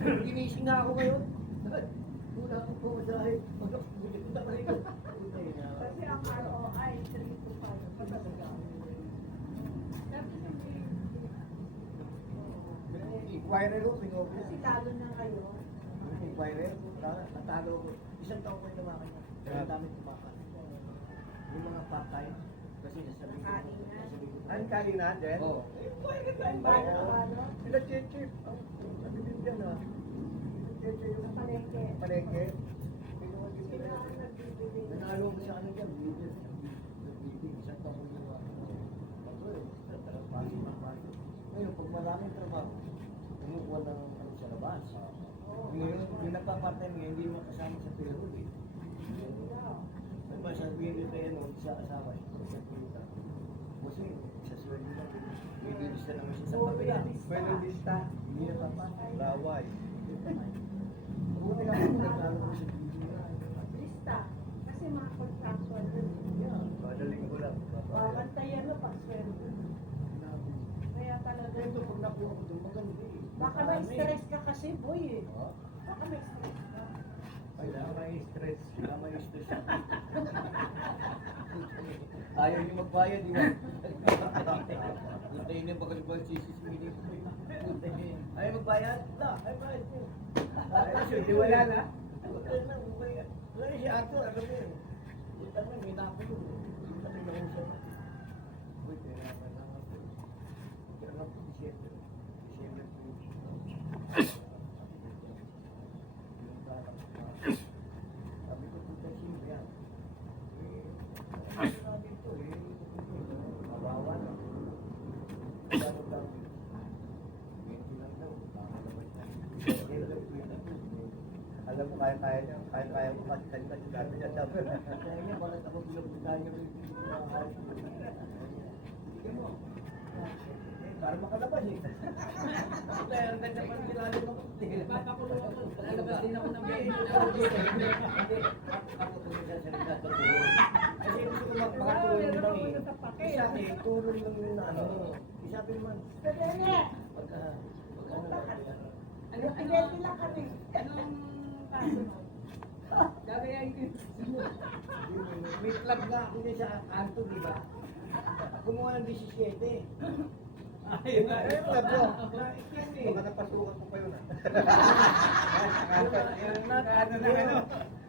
Ginising na ako ngayon. Wala akong pumasahe. Bulit na pa rin. Kasi ang ROI, 3 to 5. Patalaga. Inquirer ko, pinopin. Kasi lalo na kayo. Inquirer, natalo ko. Isang taon ko yung tumakan niya. Kaya dami tumakan. Yung mga part-time, kasi nasabi ko. Ang kalinan, Jen? Oo. Ang bayo ka, no? Sila Cheche. Ang din dyan, ha? Cheche yung Palengke. palengke. Sila ang nagbibili. Nanalo ko sa ano dyan, leader. Nag-meeting, isang taon ko yung ako eh. Pasok. Ngayon, pag maraming trabaho, kumukuha ng ano sa labas. Ngayon, yung nagpa-part-time ngayon, hindi makasama sa payroll eh. Diba, sabihin nito yan, sa asawa, sa payroll. Kasi, sa sweldo lang, may lista naman siya sa papel. Bueno, lista. Hindi na papatay. Laway. Buti lang kung nagkalo ko sa video. Lista. Kasi mga contractual. Yeah. Madaling ko lang. Babantayan na pa, sweldo. Kaya talaga. Ito, pag nakuha ko doon, maganda eh. Baka may stress ka kasi, boy eh. Ha? Baka may stress ka. Wala may stress. Wala may stress. Ayaw niyo magbayad, di ba? Puntayin niyo baka ba sisisminin ko. Ayaw magbayad? Ay bayad niyo. Di wala na? Wala na, magbayad. Wala si Ato, alam mo yun. Punta na, may napo yun. Punta na yung usap. Uy, kaya naman lang ako. Kaya nga po, December. December po. Yung tatak ko. Sabi ko, punta siya yan. Ano na dito eh. Mabawa na. Ano daw? 20 lang daw. Baka naman na. Alam mo, kaya-kaya niya. Kaya-kaya mo kasi kanina sinabi niya. Sabi Kaya niya, bakit ako pinagpuntahan niya rin dito sa house? Sige mo. Para makalabas eh. Kaya ang ganda pa nilalim ako. Papakulong ako. Lalabas din ako ng bayan. Hindi. Ako tumisalsalita sa tulong. Kasi gusto ko makatulong lang eh. Isa eh, tulong lang yun na ano. Isa pa naman. Pwede. Pagka ano Ano, pwede lang kami. Anong kaso mo? Gagayahin ko may club nga ako niya sa kanto, di ba? Kumuha ng 17. Ayun na. Eh, club mo. Hindi. Baka napasukan ko pa yun, ha? Ano na ano?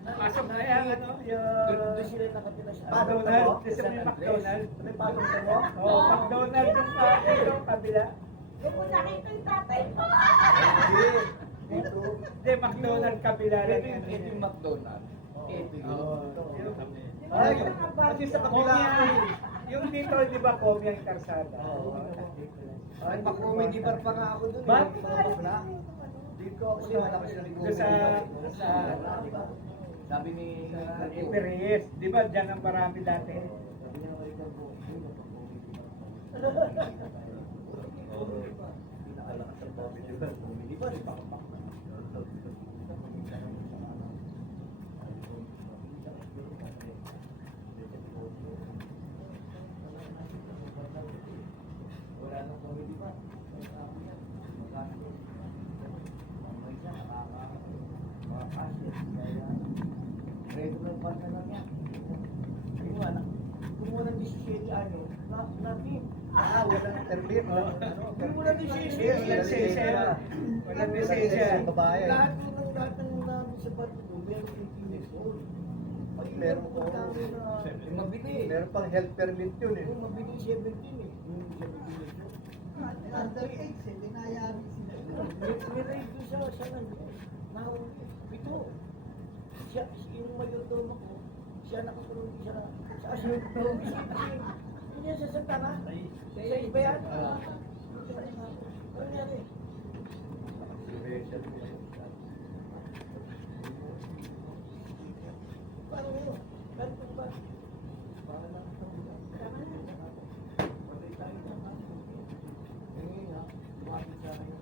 Pasok na yan, ano? Doon sila nakatira sa McDonald's? Gusto mo yung McDonald's? May pasok ka mo? Oo, McDonald's yung sa ito, kabila. Hindi mo nakita yung tatay ko. Hindi. Dito. Hindi, McDonald's kabila lang yan. Ito yung McDonald's. Ito yun. Ay, kasi sa kabila ako eh. Yung dito, di ba, Kobe ang karsada? Oo. Ay, pa-comedy bar pa nga ako doon. Ba't? Dito ako siya, malakas na rin Doon sa- Sabi ni Iperies. Di ba, dyan ang marami dati? Sabi niya kay Carbo, pinakalakas ang comedy bar. Comedy bar, ipakampak na. Wala nang comedy bar. Regular pa na lang yan. Ayun nga, kumuha ng 17 ano, natin. Walang termit. Kumuha ng 17 Walang lisensya. Walang lisensya. Babae. Lahat ng namin sa bato ko, meron 18 years old. Meron po. Mabili. Meron pang health permit yun eh. Yung mabili 17 eh. Yung 17 years old. Underage, hindi nayari sila. May doon sa nahuli. Ito. Siya, yung mayordomo ko, siya nakakulong siya sa asyong. Hindi niya sa Santana. Sa iba yan. Ano nangyari? Paano ngayon? Ganito ba? Para lang sa mga. Patay tayo na. Ngayon ha, lumapit sa akin.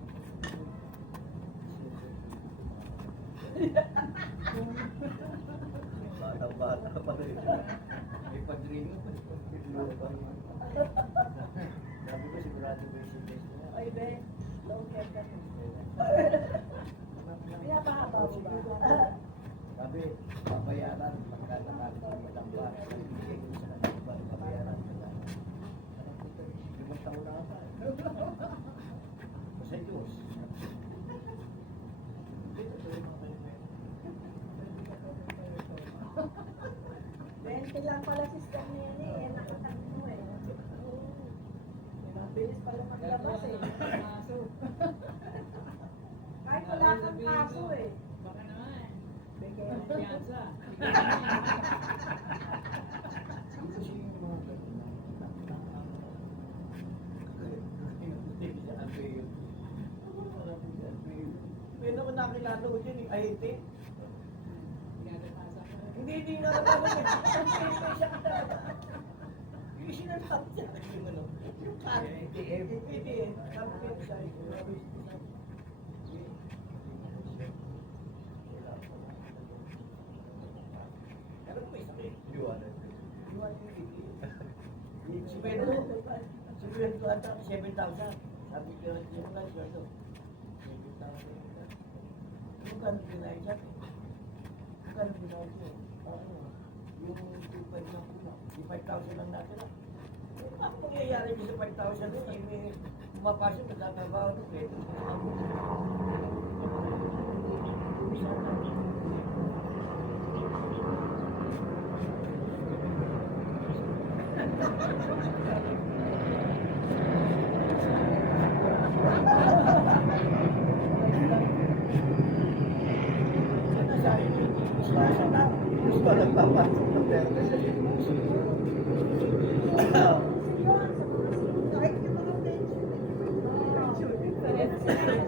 Bata-bata pa rin. May pag-dreaming pa. Sabi ko sigurado ba yung suggestion niya? Ay, be. Long hair ka. Napahaba mo ba? Sabi, babayaran pagka nakakita ng madamba. Bigay ko sa nadamba, babayaran ko na. Anong puto? 5 taon na ata. Sa Diyos. Bente lang pala system na yan eh. Nakatagpo eh. Mabilis pala maglabas eh. Kahit wala kang kaso eh. Baka naman. Bigay. Piyansa. Kasi yung mga ganun na may naman nakilala ko dyan, ay hindi. Pinapasa ka. Hindi nga naman eh. Ang siya talaga. Yung sinasap siya. Yung ano, yung card. ATM. Campaign siya. Alam mo may sakit. Liwanag. Liwanag yung ATM. Si Pedro ata, 7,000. Sabi ko, yung lang siya ito. 7,000. Yung kano pinay siya. Yung kano pinay siya. Yung 2,500 na kulang. Yung 5,000 lang natin. Ang mangyayari dito sa 5,000 doon, ay may pumapasok na tatrabaho doon. Pwede mo na ako. Gusto nagpapasok ng pera sa Kahit yung mga pension.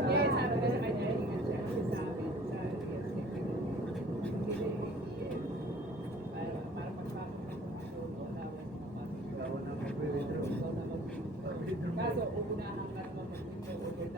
Yes, sabi ko sa kanya, ingat siya kasi sa amin, sa para magpapasok ng pumasok, dapat mapasok. Kaso, uunahan ka naman mag-withdraw